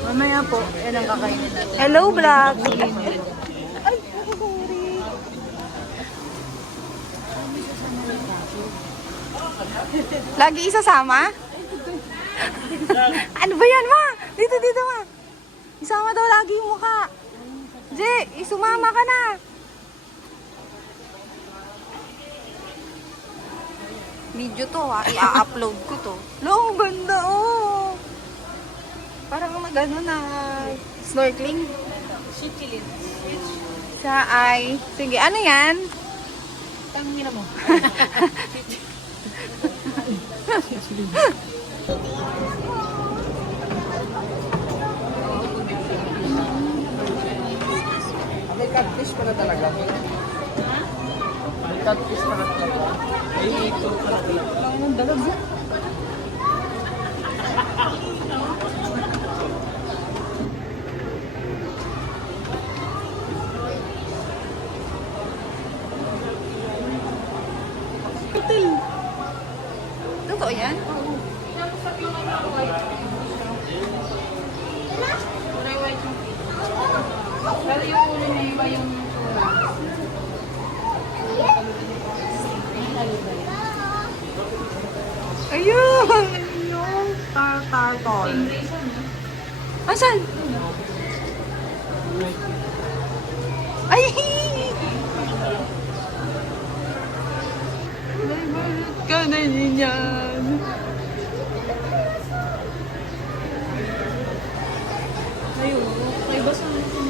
Mamaya po, yan ang kakainin natin. Hello, vlog! Ay, sorry. Lagi isasama? Ano ba yan, ma? Dito, ma. Isama daw lagi yung mukha. Je, isumama ka na. Video to ha, i-upload ko to. Long banda oh. Parang magano na snorkeling. Sa ay. Sige, ano yan? Tangina mo. May catfish pala talaga. May catfish pala talaga. May ito pala talaga. Ang dalag mo. Totoo yan? Pero yung ulo niya iba yung Ayun! Yung tartar. Asan? Ay! Naibalit ka na niyan. ayun. May basa na ito.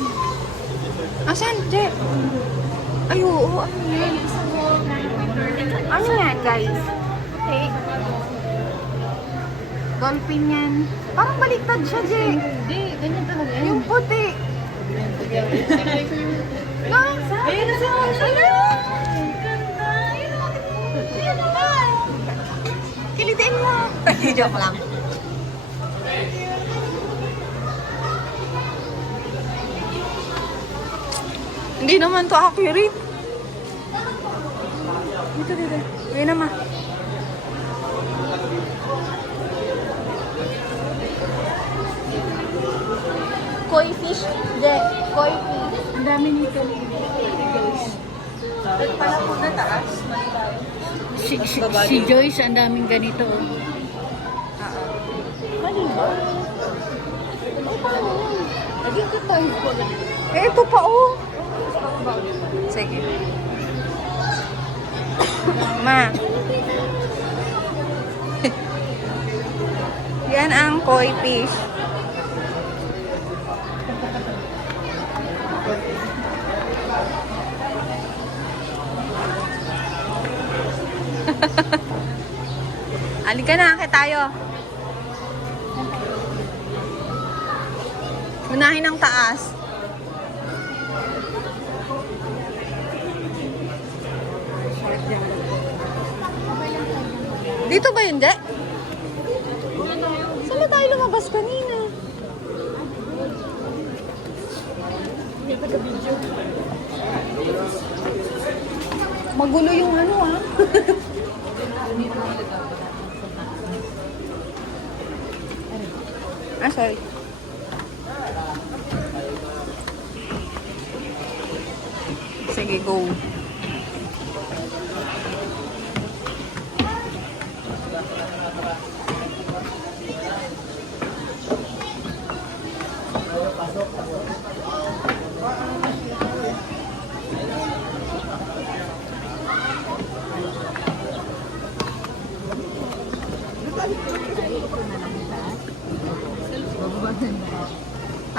Asan? Je? Ay, oo. Ano yan? Ano yan, guys? Okay. Dolphin yan. Parang baliktad siya, Je. Hindi, ganyan talaga yan. Yung puti. No? Ayun na siya. Ayun naman. Kilitiin mo. Joke lang. Hindi naman to accurate. Dito. Ayun naman. Koi fish. De, koi fish. Ang dami nito. Guys. Pala po na taas. Si Joyce, ang daming ganito. Mali ba? Naging ka tayo po. Eh, ito pa oh. Sige. Ma. Yan ang koi fish. Halika na, akit tayo. Unahin ang taas. Dito ba yun, De? Saan ba tayo lumabas kanina? Magulo yung ano ah. Sorry. Sige, go.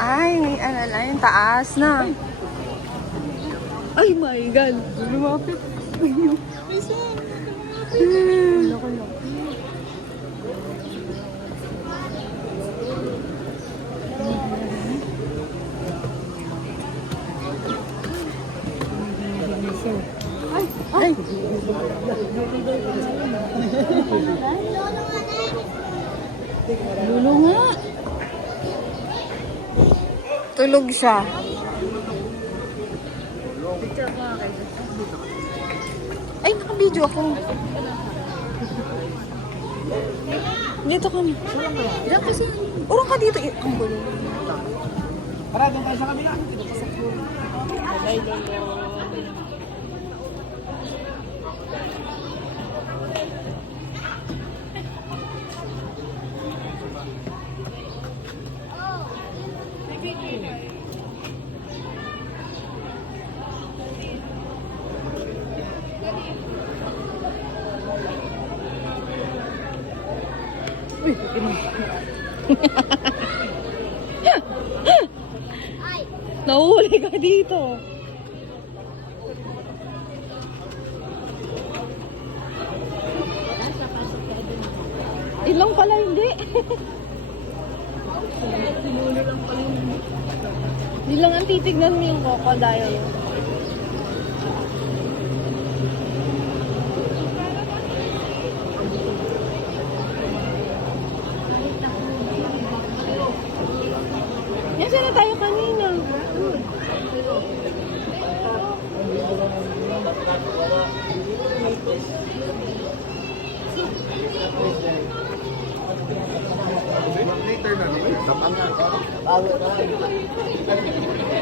Ay, ano lang, yung taas na. Ay my God, lumapit. Ay! Lulo nga! Tulog siya. Ay, naka-video ako. Dito kami. Diyan kasi. Urong ka dito. Ang gulo. Para doon kayo sa kabila. Nahuli ka dito. Ilang pala hindi. Ilang ang titignan mo yung crocodile. Yan saan na tayo kanina.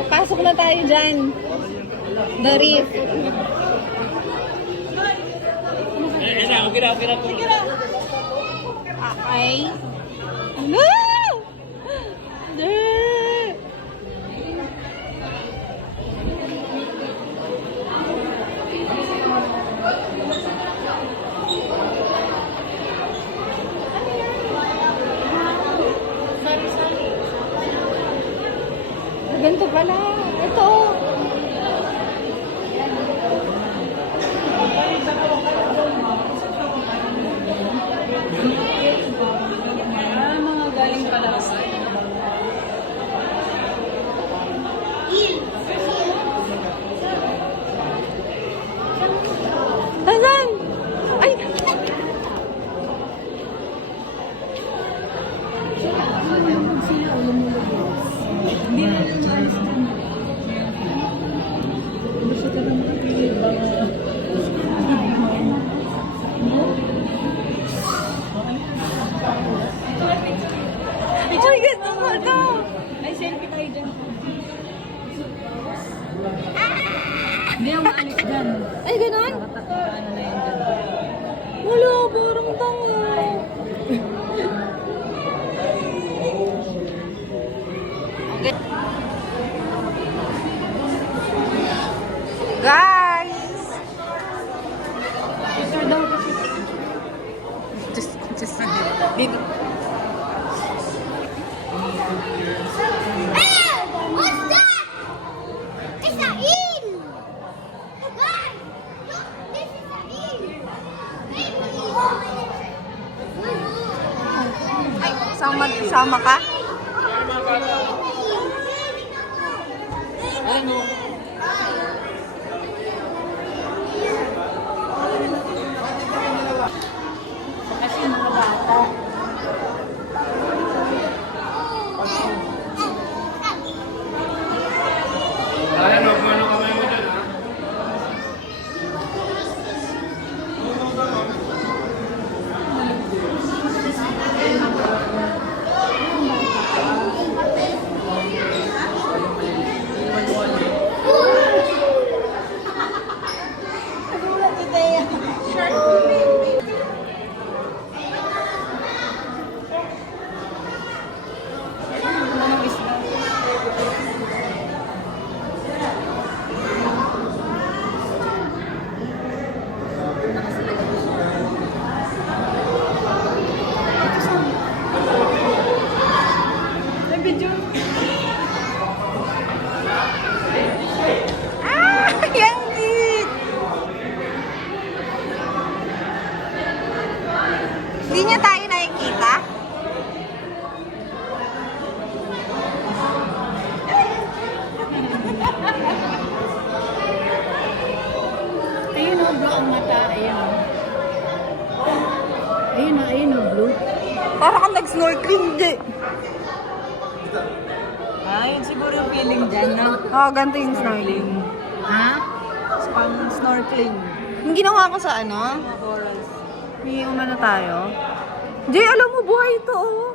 Pasok na tayo dyan. The Reef. Okay. No! Ganito pala. Ito. Mga galing pala sa Tazan! Ay! Oh my God! Oh my God! Ay, selfie tayo dyan. Hindi ako maalis dyan. Ay, ganon? Ano na yan dyan. Wala, parang tango. Guys! Picture daw. Just dito. What's that? It's an eel. Guys, look, this is an eel. Ay, sama ka? Kasi mga bata. Ayan, huwag mo ano kamay mo dyan, ha? Hindi niya tayo nakikita? Ayun o, blue ang mata. Ayun o. Ayun o, blue. Parang kang nag-snorkeling, di. Yun siguro yung feeling dyan, no? Oo, ganito yung snorkeling. Ha? Pang snorkeling. Yung ginawa ko sa ano? Corals. May umano tayo. Jay, alam mo, buhay ito, oh.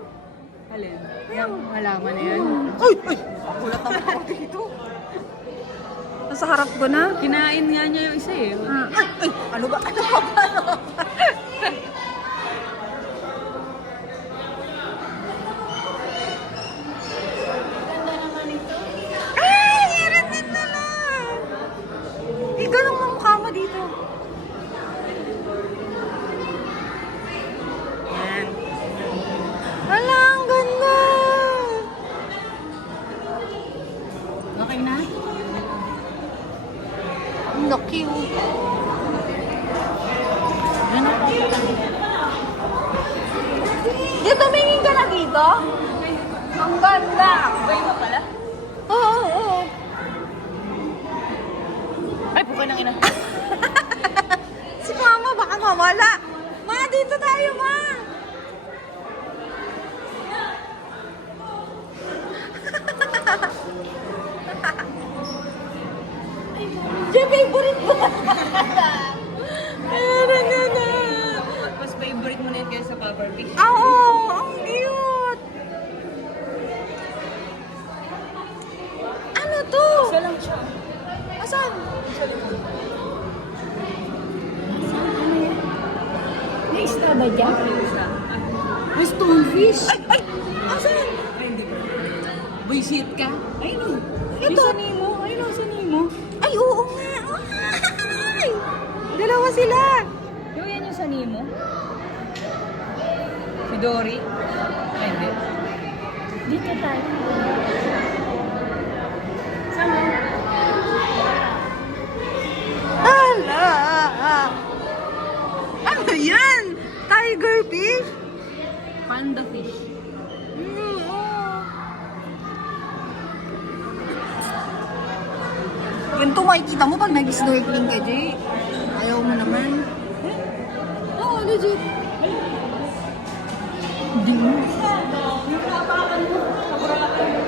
Alin? Yung halaman na yan. Ay! Ay! Kulat naman ako dito. Nasa harap ko na. Kinain nga niya yung isa eh. Ay! Ay! Ano ba? Ano ba? Ano ba? Ganda naman ito. Ay! Meron din na lang! Ikaw lang ang mukha mo dito. Yan. Hala, ang ganda! Okay na? Ang laki, oh. Yan ako. Yung tumingin ka na dito? Ang ganda! Bay mo pala? Oo, oo, oo. Ay, puka ng ina. Si Mama baka mawala. Ma, dito tayo, Ma! Diyan, favorite mo na. Ayan, ayan, ayan. Mas favorite mo na yun kaysa Pepper Fish. Oo, ang cute. Ano to? Isa lang siya. Asan? May isda ba dyan? May stonefish. Ay, ay! Asan? Ay, hindi ba? Buisit ka? Ay, no. Ito. Yung sa Nemo. Ay, no, sa Nemo. Ay, oo nga. Ay! Dalawa sila. Yung yan yung sa Nemo? Si Dory? Ay, hindi. Dito tayo. Saan mo? Hala! Ano yan? Tiger fish? Panda fish. Ganito makikita mo pag nag-snorkeling ka, Jay. Ayaw mo naman. Oo, legit. Hindi mo.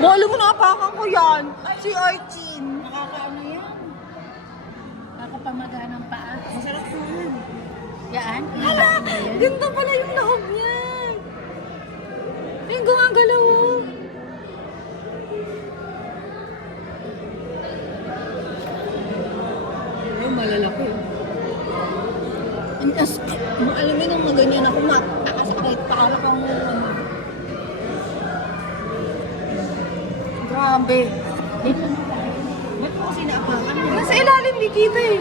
Mahalo mo nakapakan ko yan. Si Archin. Nakakaano yan? Nakapamagaan ng paa. Masarap po yan. Yan? Hala! Ganda pala yung loob niyan. Ayun, gumagalaw. Oh. Ay, malalaki. Alam mo nang maganyan ako, makakasakit para kang... Grabe. Ba't mo kasi naapakan? Nasa ilalim, di kita eh.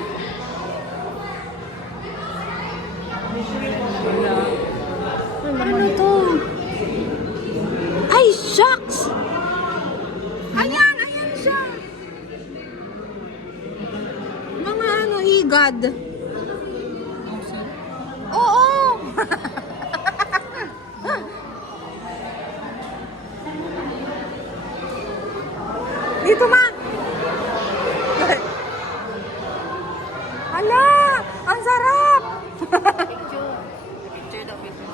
Ano to? Ay, shucks! Ayan, ayan siya. Mga ano, higad. Oo! Dito, Ma! Hala! Ang sarap! Picture daw, picture.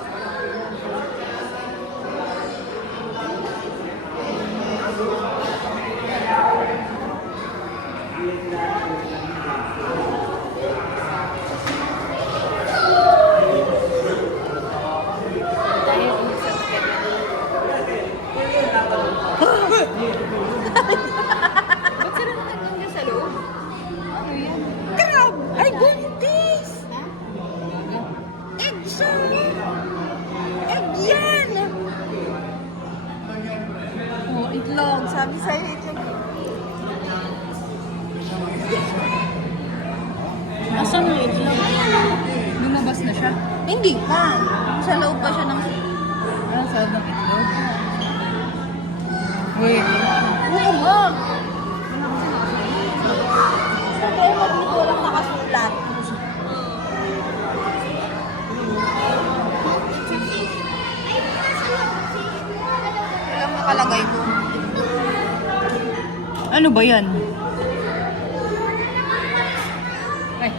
Tayo, umusap ka na. Ba't sila nakaganda sa loob? Ano yan? Crab! Ay, buntis! Ha? Egg siya! Egg yan! Oh, itlog. Sabi sa'yo, itlog. Asan ang itlog? Lumabas na siya. Hindi pa. Sa loob pa siya ng... Ah, saan ng itlog? Wait. Oo nga! Kaya mag-ito lang nakasulat. Walang nakalagay ko. Ano ba yan? Ay.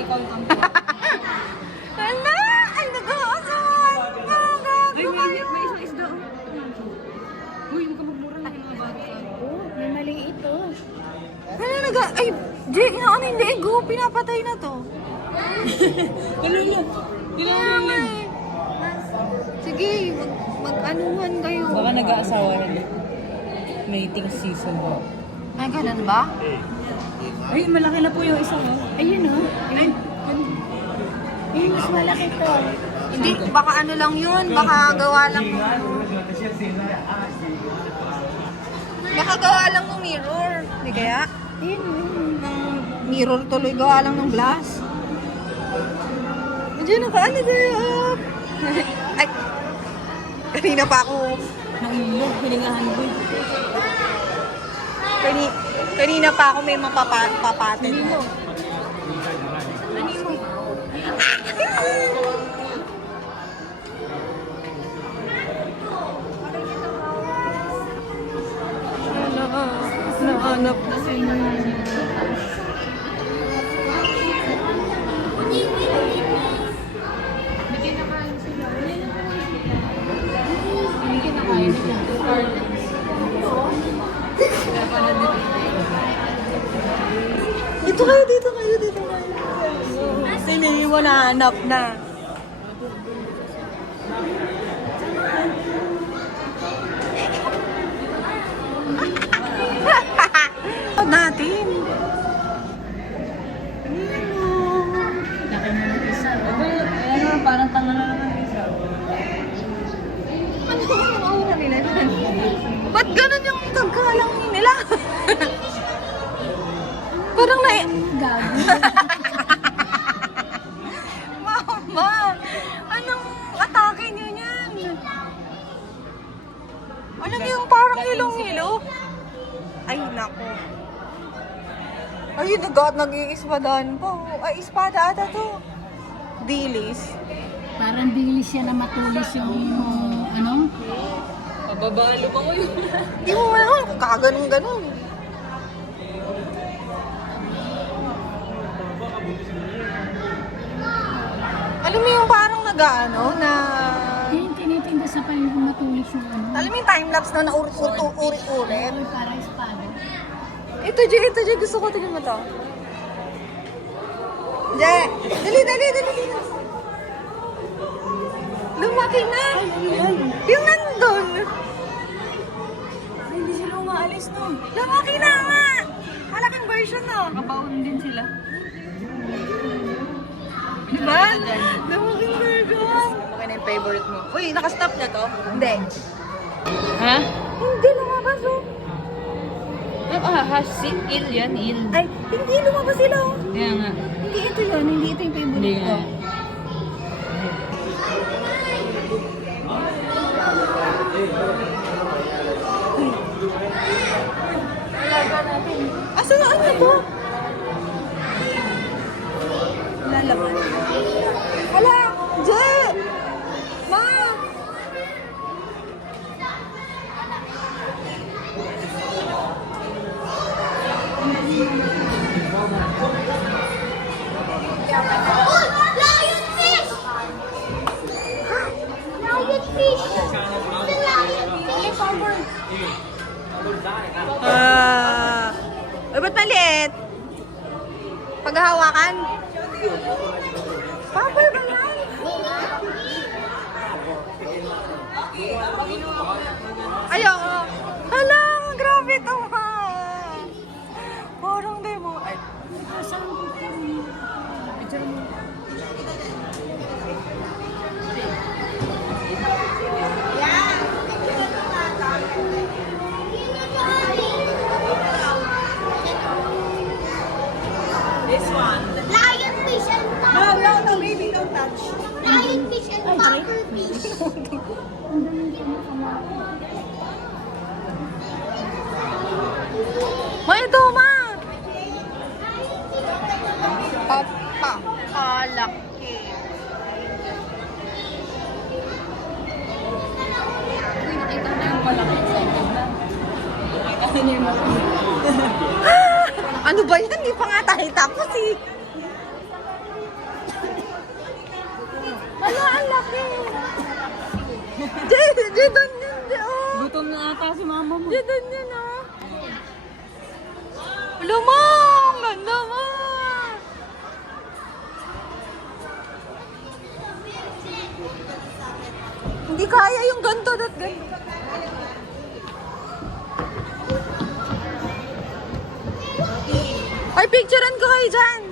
ikaw yung kampo. Hala! Ay, nag-aasahan! Mga gago kayo! May isang isda. Uy, huwag ka magmura lang yung mga bata. Oh, may mali ito. Hala, ay, Jay, inaano yung leeg, oh. Pinapatay na to. Kalula. Kaya nga eh. Sige, mag-anuhan kayo. Baka nag-aasawa rin. Mating season ba? Ay, ganun ba? Ay, malaki na po yung isa ko. Ayun o. Ayun. Ayun, mas malaki to. Hindi, baka ano lang yun. Baka gawa lang. Baka gawa lang ng mirror. Hindi kaya? Ayun o. Ng mirror tuloy, gawa lang ng glass. Diyan ako, ano tayo? Ay, kanina pa ako. Nangilog, hiningahan ko. Kanina pa ako may mapapatin. Hindi mo. Nahanap na sila. Dito kayo. Sino yung nahanap na? Natin. Laki na ng isa. Ayan, parang tanga na naman isa. Ano yung aura nila dyan? Ba't ganun yung tagkalang nila? Parang Gago. Mama! Anong atake niyo niyan? Alam niyo yung parang hilong-hilo? Ay, nako. Ay, nag-iispadahan po. Ay, ispada ata to. Dilis. Parang dilis siya na matulis yung ano? Pababalo pa ko yun. Di mo alam, kakaganong-ganon. Alam mo yung parang nag-ano na... Yung tinitinda sa paling matulis yung ano. Alam mo yung time-lapse na naurit-urit? Parang espada. Ito, Jay. Gusto ko. Tignan mo to. Jay! Dali. Lumaki na. Yung nandun. Ay, hindi sila umaalis no. Lumaki na nga. Malaking version no. Kabaon din sila. Diba? Lumaking version. Okay na yung favorite mo. Uy, nakastop na to? Hindi. Ha? Hindi lumabas oh. Il yan, il. Ay, hindi lumabas sila oh. Kaya nga. Hindi ito yun. Hindi ito yung favorite Hindi ko. nga. Asa na ano to? Lalaban. Hala! Jay! Ma! Oh, lionfish! Lionfish! The lionfish! Ay, ba't maliit? Paghahawakan? Pabal ba yan? Ayoko. Hala, grabe ito ha. Parang demo. Ay, Lionfish and no, baby, don't touch. Lionfish and pufferfish. Ma, ito, ma! Papa, kalaki. Uy, nakita na yung palaki. Nakita niyo yung Ano ba yan? Hindi pa nga tayo tapos eh. doon yun, oh. Wala mo! Ang ganda mo! Hindi kaya yung ganito at ganito. Ay, picturean ko kayo dyan!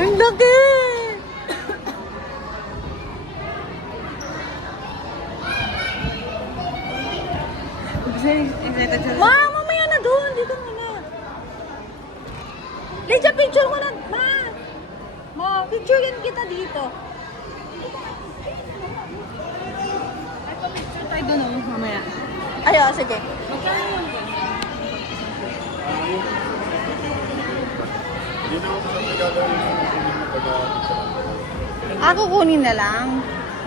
Ang laki! Ma, mamaya na doon. Dito muna. Lydia, picture mo na. Ma, picturein kita dito. Ay, pa-picture tayo doon, oh, mamaya. Ay, oh, sige. Magkano yung Ako kunin na lang.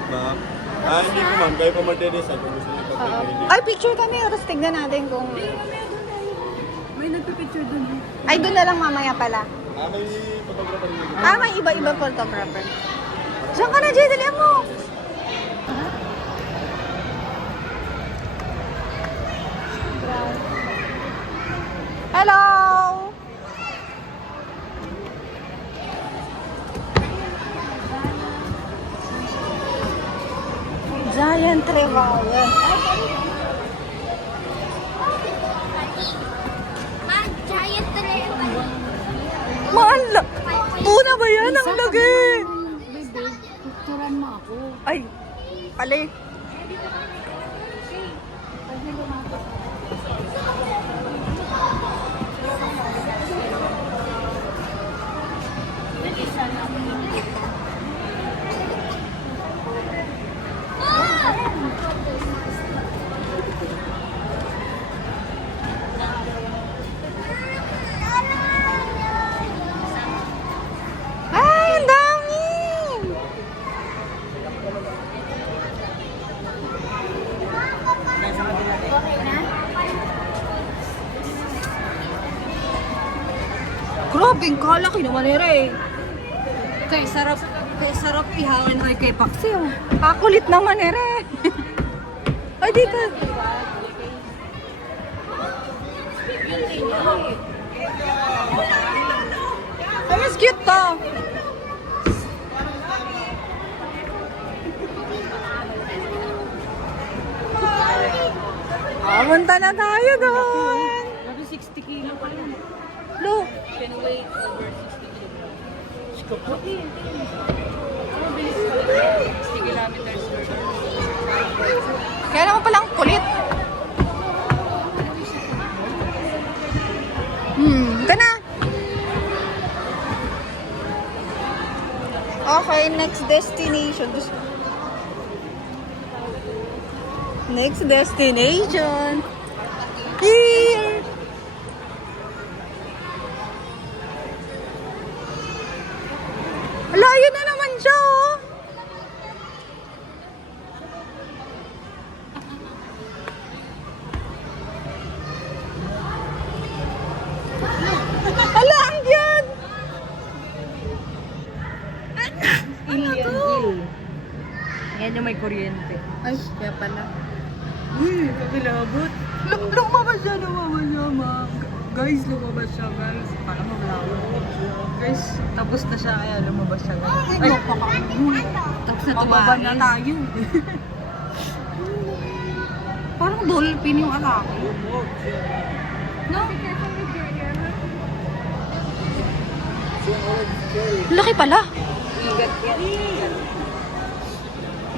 Ma'am? Hindi po ma'am, kayo pa magde-decide kung gusto niyo pa hindi. Ay, picture kami. Tapos tignan natin kung... may nagpa-picture doon. Ay, doon na lang mamaya pala. May photographer niyo. May iba-iba photographer. Diyan ka na, Jay. Dalihan mo. Hello! Giant Revival. Giant triangle. Maala! Tuna ba yan? Ang lagi! Bebe, picturean mo ako. Ay, pali. Ay, ang dami! Grabe, ang kalaki naman eh. Kaya sarap ihawin ay kay Paxi, oh. Kakulit naman eh. Ay, dito. Ay, mas cute to. Punta na tayo doon. Grabe, 60 kilo pa lang. Look. Can weigh over 60 kilometers. 60 kilometers per hour. Kaya naman palang kulit. Ito na. Okay, next destination. Next destination. Here. Layo na naman siya, oh. Ala, ang cute! Yan yung may kuryente. Ay, kaya pala. Uy, kabilabot. Lumabas siya, ma. Guys, lumabas siya, guys. Parang maglawag. Guys, tapos na siya, kaya lumabas siya, guys. Ay, Tapos na Pababa tumahin. na tayo. Parang dolphin yung alaki. No? Laki pala. Ingat yan.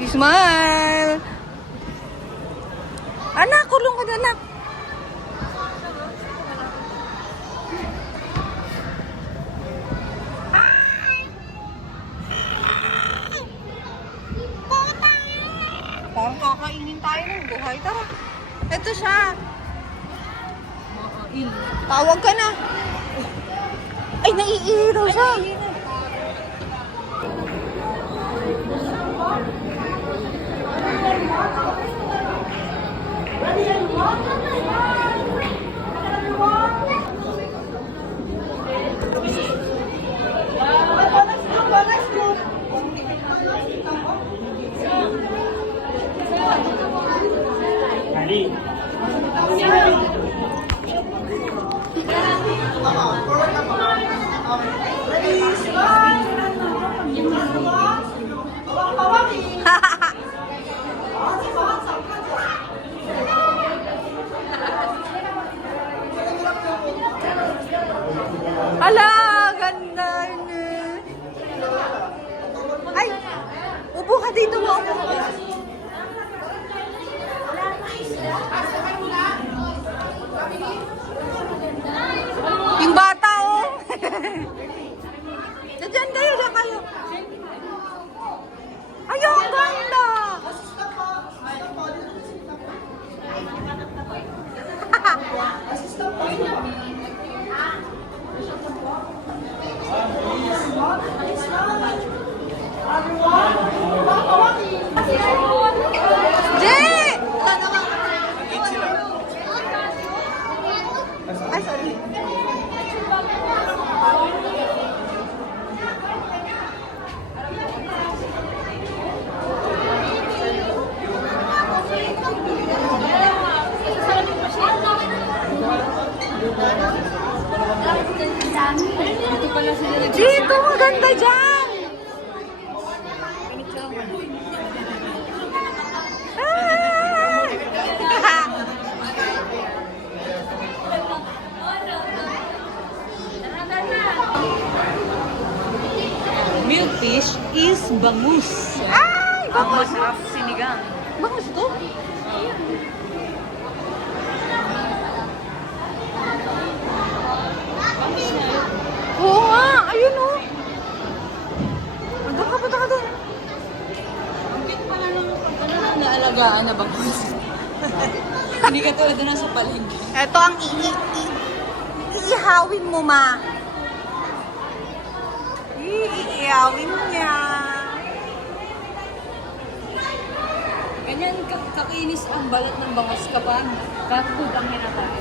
Smile! Anak, kulong ka na, anak. Magkakainin tayo ng buhay. Tara. Ito siya. Makain. Tawag ka na. Ay, naiihi daw siya. Hala, ganda niya. Ay, upo ka dito mo. Yung bata, oh. Diyan kayo, diyan kayo. Ay, ang ganda. Jay! Ay, sorry. Dito pala sila nag- Dito, maganda dyan. Milkfish is bangus. Ay, Ang masarap sinigang. bangus to. Oo nga, ayun oh. Punta ka doon. Naalagaan na bangus. Hindi ka tulad na sa palengke. Ito ang iihawin mo, ma. Iihawin niya. Ganyan kakinis ang balat ng bangus kapag katbog ang hinatay.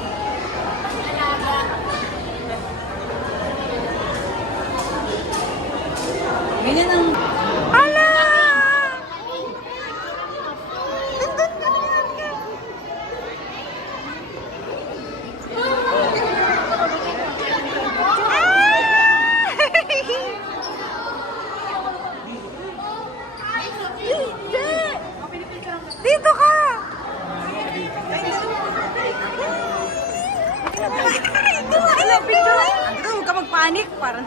Ganyan ang... Hala! Tindon ka yan. Dito ka! Huwag ka magpanik. Parang...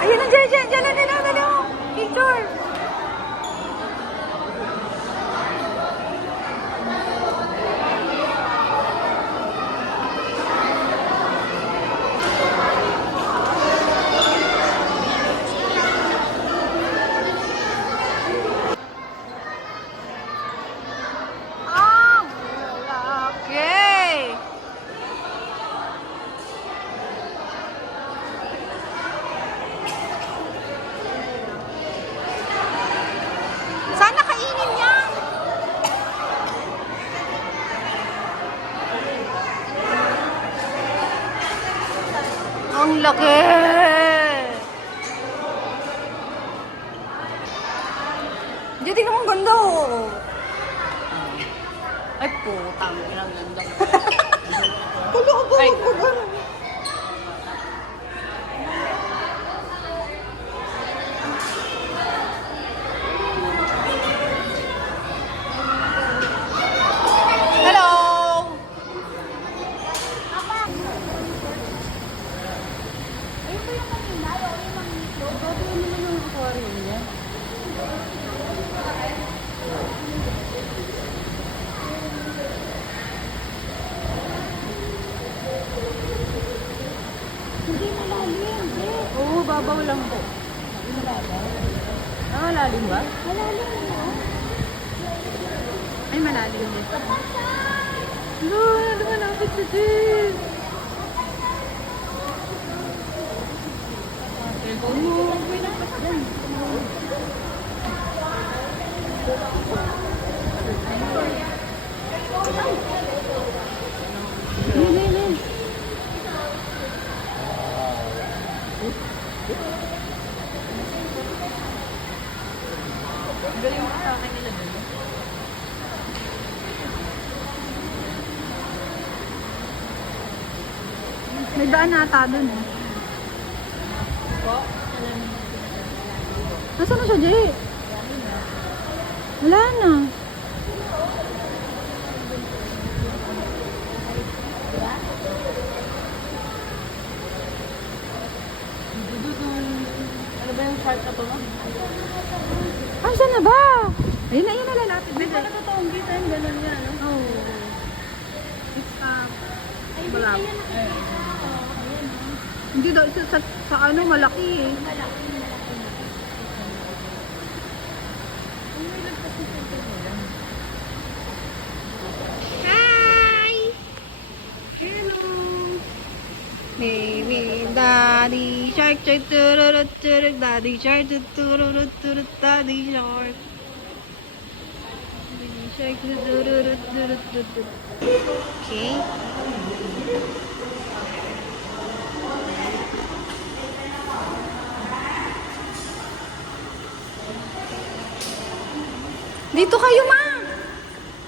Ayun na, dyan, dali. Picture. Ang laki. Sana kainin niya. Ang laki. Diyan, tingnan mo ang ganda, oh. Ay, putang. Ilang ganda. Tulo ko Ay. Malalim ba? Ay, malalim dito. Hello, lumalapit si Jess. May daan ata dun eh. Nasaan na siya, Jay? Wala na. Ano ba yung shark na to? Ah, saan na ba? Ayun na, lalapit. Hindi pa natotoong kita yung gano'n niya, no? Oh. It's malaki. Hindi daw, sa ano, malaki eh. Hi! Hello. Baby, daddy shark, shark, tururut, turut, daddy shark, tururut, turut, daddy shark. Baby shark, tururut, turut, turut. Okay. Dito kayo, ma!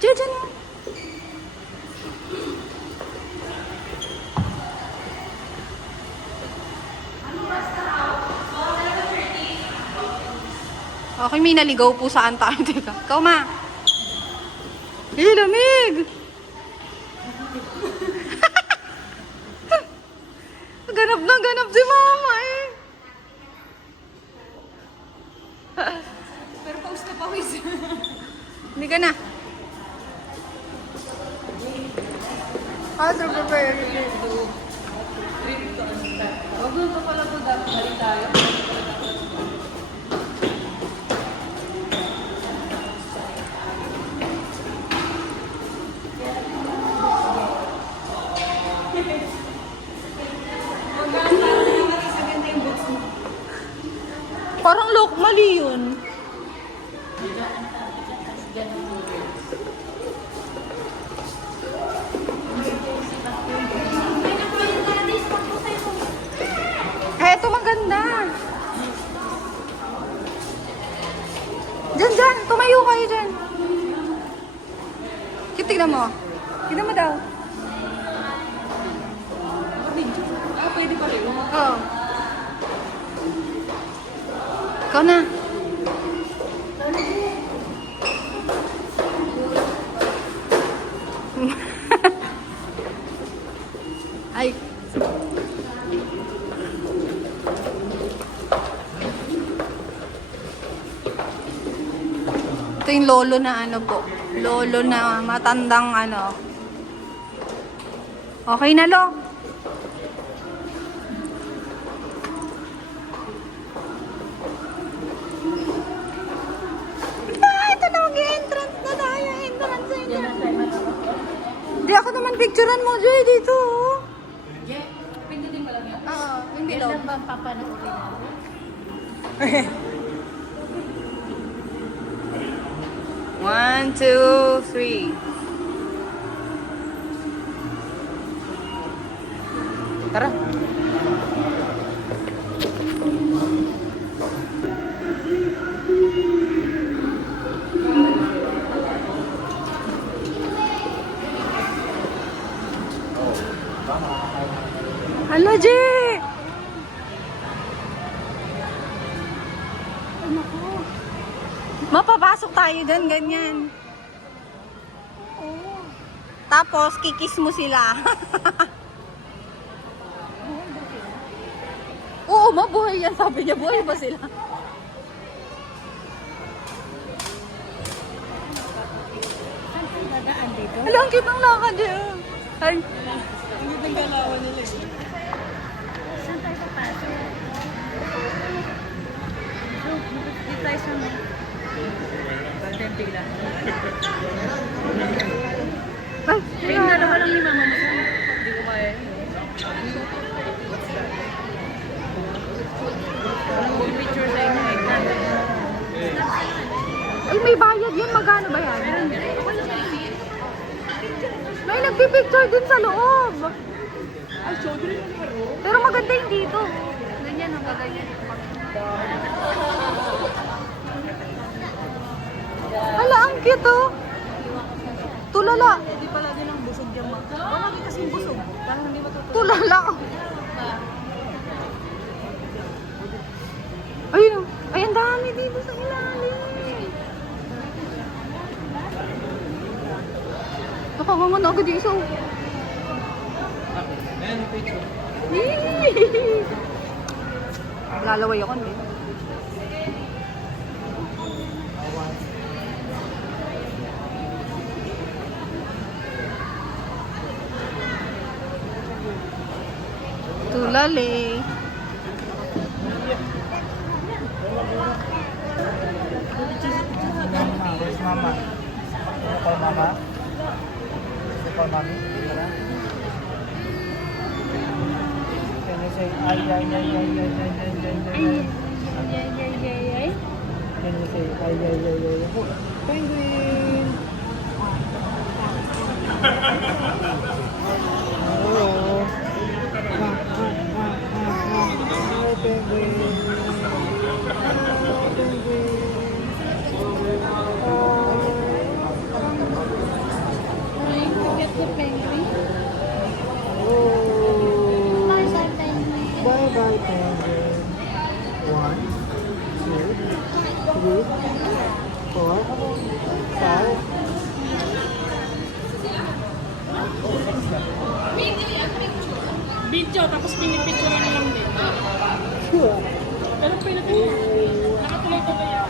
Diyan. Okay, may naligaw po sa Antarctica. Ikaw, ma. Lamig! ganap si mama eh. Pero pause na pawis. Hindi ka na. Other prepare. Huwag doon pa pala po dapat balik tayo. Parang look, mali yun. Ito maganda. Diyan. Tumayo kayo dyan. Tignan mo. Tignan mo daw. Pwede pa rin. Oo. Ikaw na. Ay. Ito yung lolo na ano po. Lolo na matandang ano. Okay na, lo. Ito na mag-entrance na tayo. Entrance na Yan ang tayo matapos. Di ako naman picturean mo, Joy, dito. Yeah. Pindutin mo lang yan. Oo, hindi Yan lo. lang ba ang papanoorin natin? One, two, three. Tara. Hala, G! Mapapasok tayo dyan, ganyan. Tapos, kikis mo sila. Oo, mabuhay yan. Sabi niya, buhay ba sila? Saan tayo dadaan dito? Hala, ang cute ng lakad dyan. Ay, Saan tayo papasok? Dito tayo sa may... Bigla. Ay, Kaya yung dalawa lang ni Mama mo. Hindi ko kaya. Walang picture sa inyo eh. ay, may bayad yan. Magkano ba yan? May nagpipicture din sa loob. Pero maganda yung dito. Ganyan, ang gaganyan. Ala, ang cute oh. Tulala. Hindi pala din ang busog dyan ma. Wala kasing busog. Parang hindi matutulog. Tulala. Ayun. Ay, ang dami dito sa ilalim. Nakawaman na agad yung isa. Oh. Lalaway ako hindi. Tulali. Where's Mama? Ano call Mama? Ano call Mommy? Tara. Can you say ay? Can you say ay? Oh, penguin! Oh. Hi, penguin! Bye-bye, penguin. 1, 2, 3, 4, 5. Video, tapos pinipicture na lang din. Pero pinipicture. Nakatuloy ko ba yan?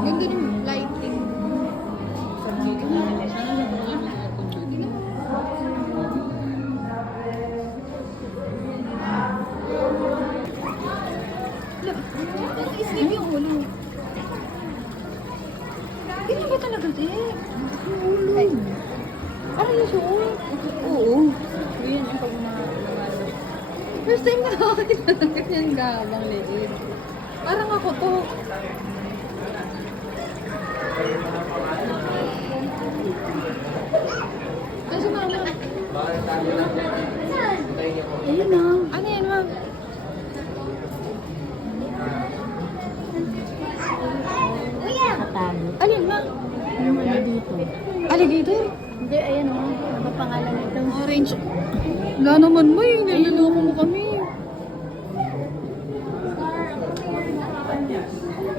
Ganda ng lighting. Isip yung ulo. Ganyan ba talaga, Dek? Yung ulo. Ano yung suot? Oo. Yun yung pag mga First time na nakakita ng ganyan gabang liit. Parang ako to. Kasi mama. Ayun na. Ano yan, ma'am? katalo. Alin, ma'am? Yung ano dito. Alligator? Hindi, ayan o. Ano pangalan nito? Orange. Wala naman mo eh. Niloloko mo kami.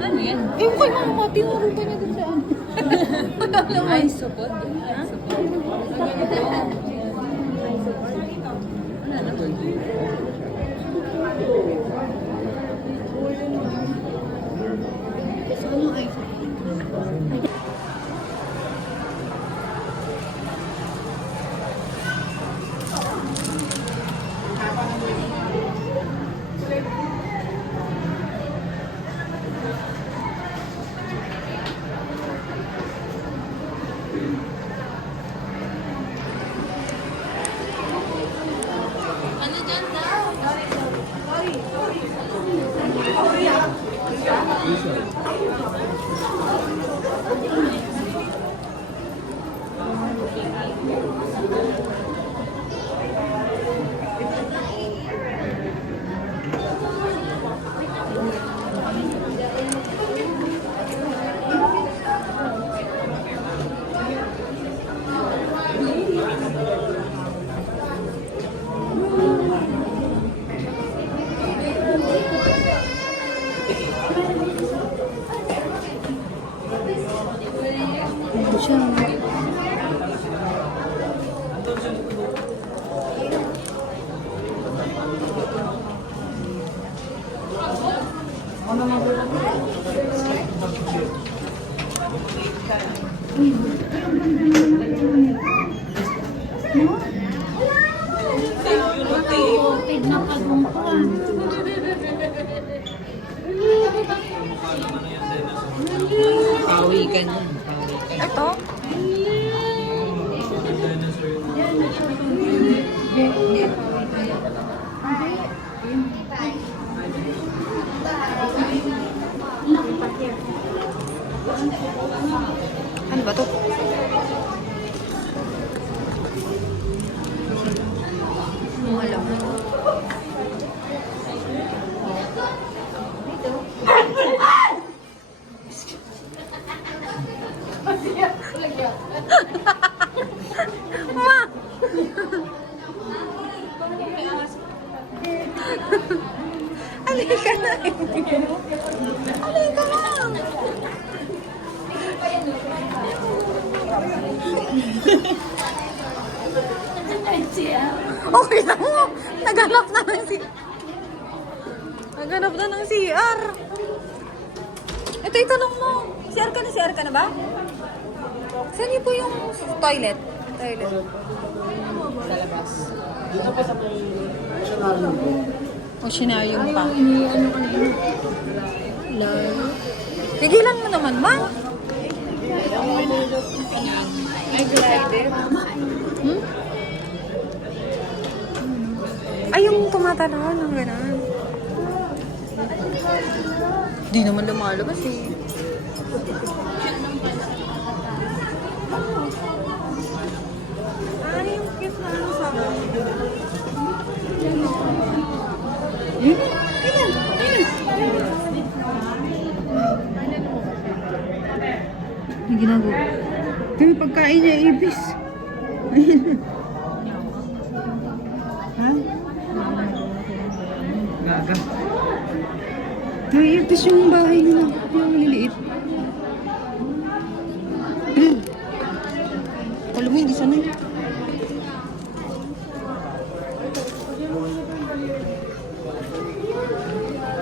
Ano yan? Eh, kay mama, tinuro pa niya dun sa ano. Wala naman. Ay, support? Ay, support. Ano ay? Halika na. Halika na. Okay na mo. Naghanap na ng Naghanap na ng CR. Ito, itanong mo. CR ka na ba? Saan niyo po yung toilet? Toilet. Sa labas. Dito pa sa may missionary po. Oceanarium pa. Ano ka na yun? Tigilan mo naman, ma. Ay, glider. Hmm? Ay, yung tumatalahan ng gano'n. Di naman lumalabas eh. Ay, yung cute na ano sa akin. May ginagawa. Kami pagkain niya, ibis. Ha? Gaga. Naiipis yung bahay nila. Yung liliit. Alam mo, hindi sanay.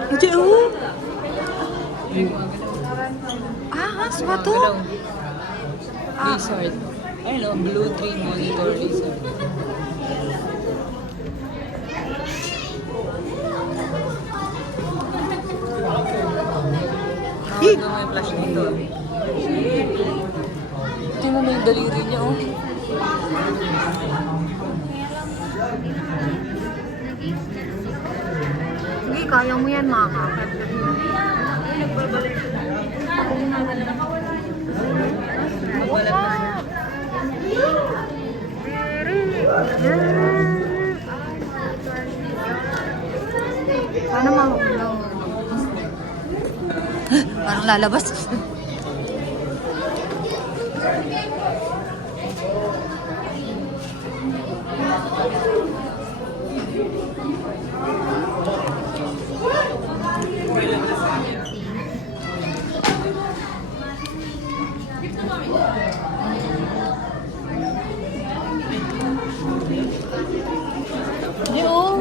Ito, oh. Ahas ba to? Resort. Ayun o, Blue Tree Monitor Resort. Eh! Ano may flash dito? Tingnan mo yung daliri niya, oh. Sige, kaya mo yan, maka. Sana mahulog. Parang lalabas. Hindi, oh.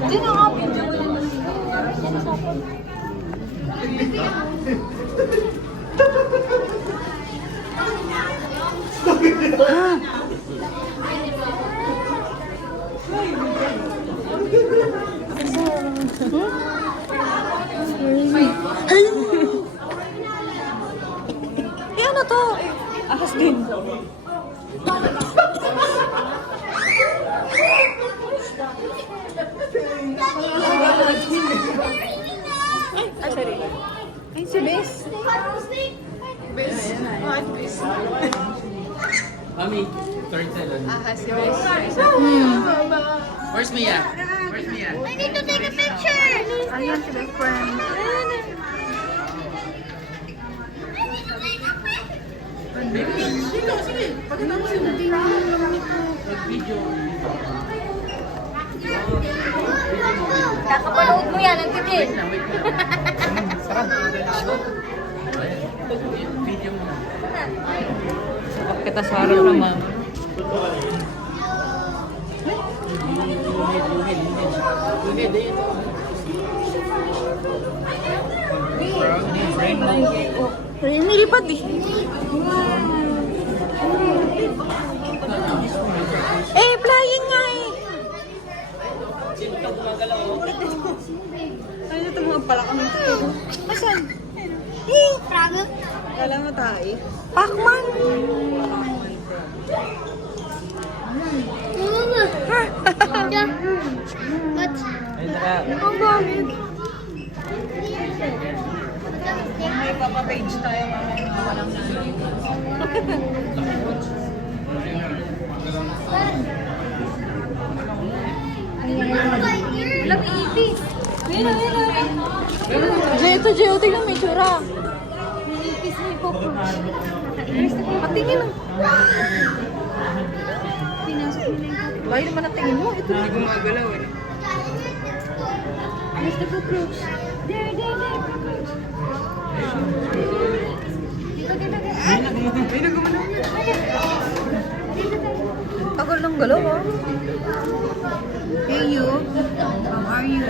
Hindi na nga, video mo lang. Eh, ano to? Ahas din. Ay, sorry. Ay, si Bes. Mami, turtle. Ahas si Bes. Where's Mia? Where's Mia? I need to take a picture. Ayan si best friend. Dito, sige. Pagkatapos yun. Mag-video. Kakapanood mo yan, ang titin. Wait na, wait na. Sarap. Video mo na. Kita sa harap ng mama. Luhid, dito. Nilipad eh. Eh, flying nga eh. Ay, ito mga pala kami ito. Asan? Eh, Praga. kala mo tayo. Pacman! What? Ang bakit? May papapage tayo mamaya. Walang Ilan Jay, ito Jay, tingnan may tsura. Kiss mo yung cockroach. Patingin lang. Pinasok mo na yung cockroach. Layo naman ang tingin mo. Ito. Hindi ko magalaw eh. Where's the cockroach? There, cockroach. Ay, nagumalaw na. Tagal ng galaw ah. Hey you, how are you?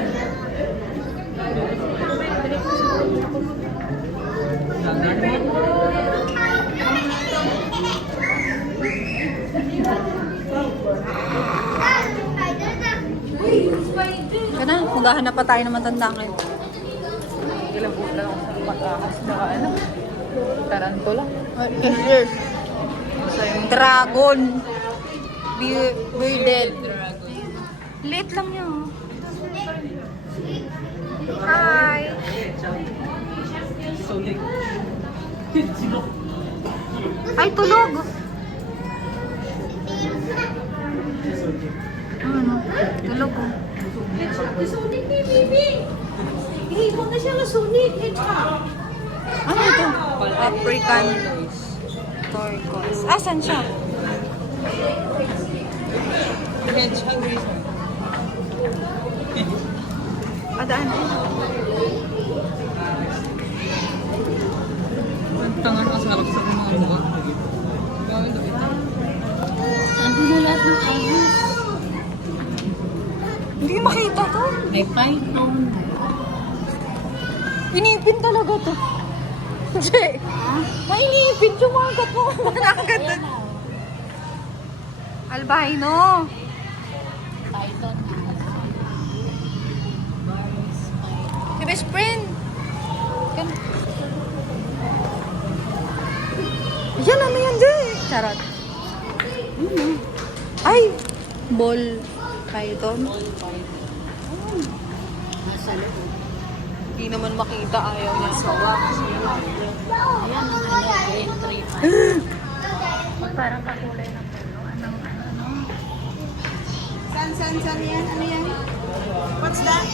Kaya na, maghahanap pa tayo ng matanda ngayon. Ilang buwan lang ako sa pagkahas. Baka ano? Tarantula. Yes. Dragon. Bearded. Late lang niya. Oh. Hi. Ay, tulog. Ano? Tulog oh. Susunod ni Bibi! Ihipon na siya susunod. Ano ito? African turquoise. Asan siya? Hedgehog reason. Padaan. Ang tanga na kasarap sa mga mukha. Ando na lahat ng ayos. Hindi makita to. May python. Inipin talaga to. Jay, mainipin. Sumagat mo. Managat doon. Albino. Python. Si best friend. Yan, ano yan, Jay? Charot. Ay! Ball python. Nasa loob. Hindi naman makita. Ayaw niya sawa. Ayan, green tree pa. Parang kakulay ng pelo. Anong ano? San yan? Ano yan? What's that?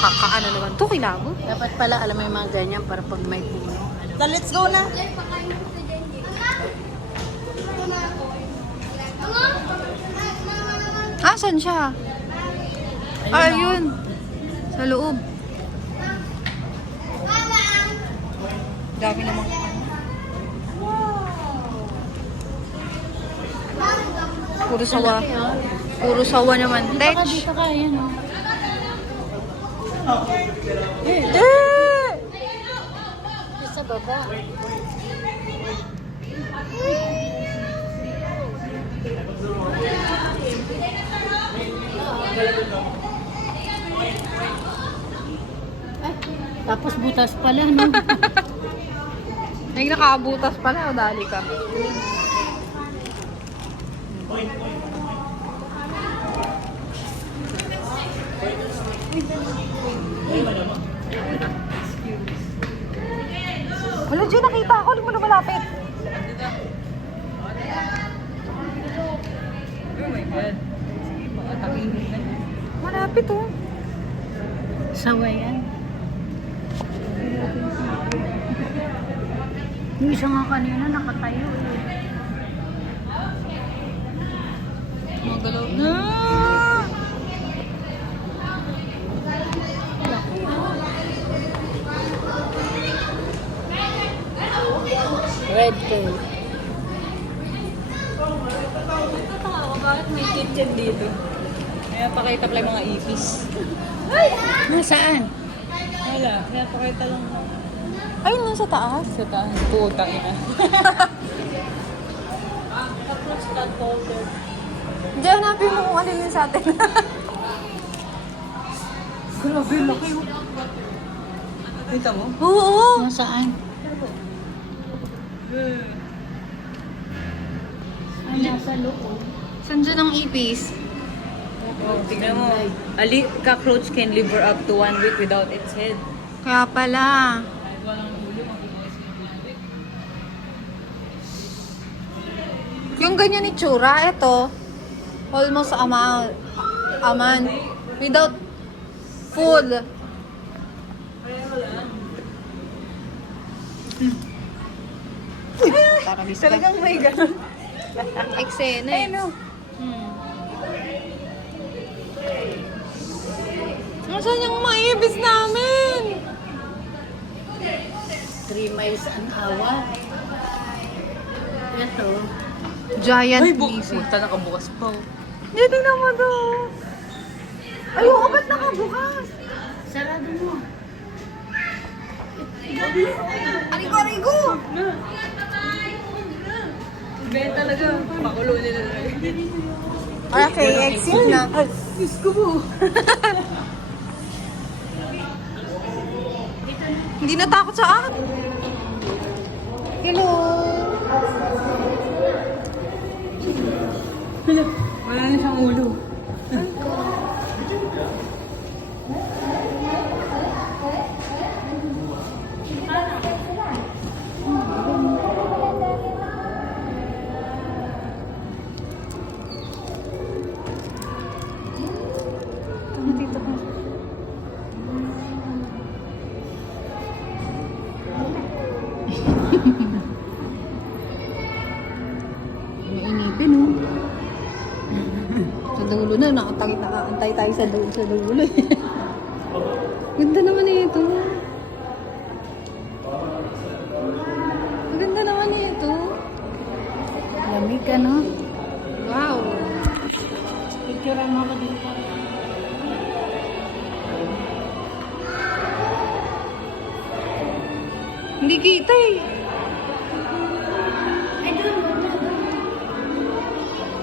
Kakaano naman to, kilabo. Dapat pala alam mo yung mga ganyan para pag may puno. Let's go na. Asan siya? Ayun. Sa loob. Dami naman. Puro sawa. Puro sawa naman. Dito Tech. ka, ayan o. Sa baba. Ay, tapos butas pala, no? May nakaabutas pala. O, dali ka. Wala, Jay, nakita ako. Hindi mo na malapit. Oh my God. Sige, baka takingin na. Malapit, oh. Sawa yan. Yung isa nga kanina nakatayo. Magalaw na. Red tail. Bakit may kitchen dito? Kaya pakita pala yung mga ipis. Nasaan? Wala, kaya pakita lang na. Ay, nasa taas. Sa taas, puta ina. Approach that folder. Diyan, hanapin mo kung alin yun sa atin. Grabe, laki mo. Kita mo? Oo. Nasaan? Ay, nasa loob. Saan dyan ang ipis? Oh, tignan mo. A cockroach can live for up to 1 week without its head. Kaya pala. Yung ganyan ni Chura, ito, almost a month. Without food. tarabis ka. Talagang may ganun. Eksena Ay, eh. no. Nasaan yung maibis namin? 3 miles an hour. Ito. Giant Ay, busy. puta, nakabukas pa. Hindi, tingnan mo to. Ay, oo, ba't nakabukas? Sarado mo. Arigo! Be, talaga. Pakulo nila talaga. Okay, exit na. Diyos ko po. Hindi natakot sa akin. Hello! Wala na siyang ulo. Mainipin, oh. Sa dulo na, nakaantay tayo sa dulo. Ganda naman ito. Ganda naman ito. Lamig ka, no? Wow. Picture mo ako dito. Hindi kita eh.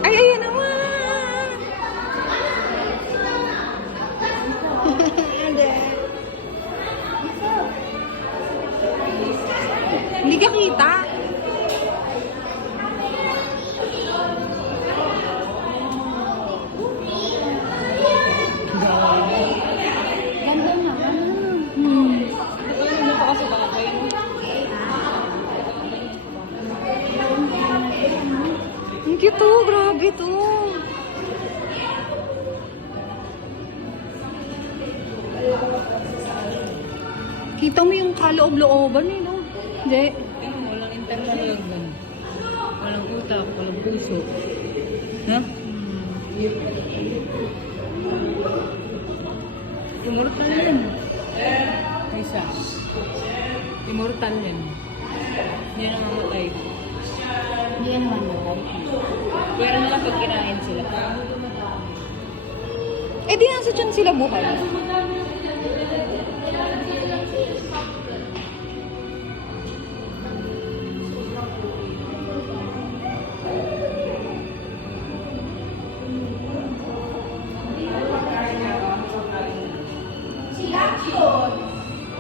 Ay, ayan naman. Hindi ka kita. Ganda nga. Ano pa kasi bagay? Ang cute to, grabe to. Kita mo yung kaloob-looban eh, no? Hindi. Walang internal organ. Walang utak, walang puso. No? Immortal yan. Isa. Immortal yan. Hindi na mamatay. Hindi yan naman mo. Pero na lang pag kinain sila. Eh di nasa dyan sila buhay.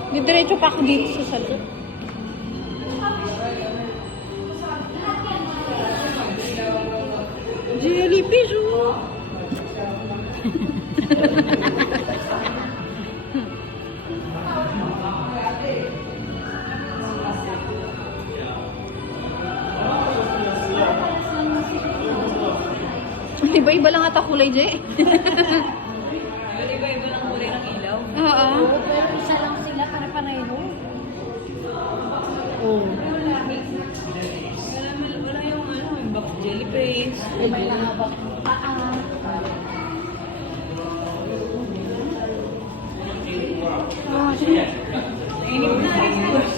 Didiretso pa ako dito sa salon. Jellyfish, oh! Iba-iba lang ata kulay, Je. Iba-iba lang kulay ng ilaw. Oo. Pero isa lang sila pare-pareho. Oh. Wala yung ano, yung back jellyfish. May nakabak paa. Ah, sige. Nainip na.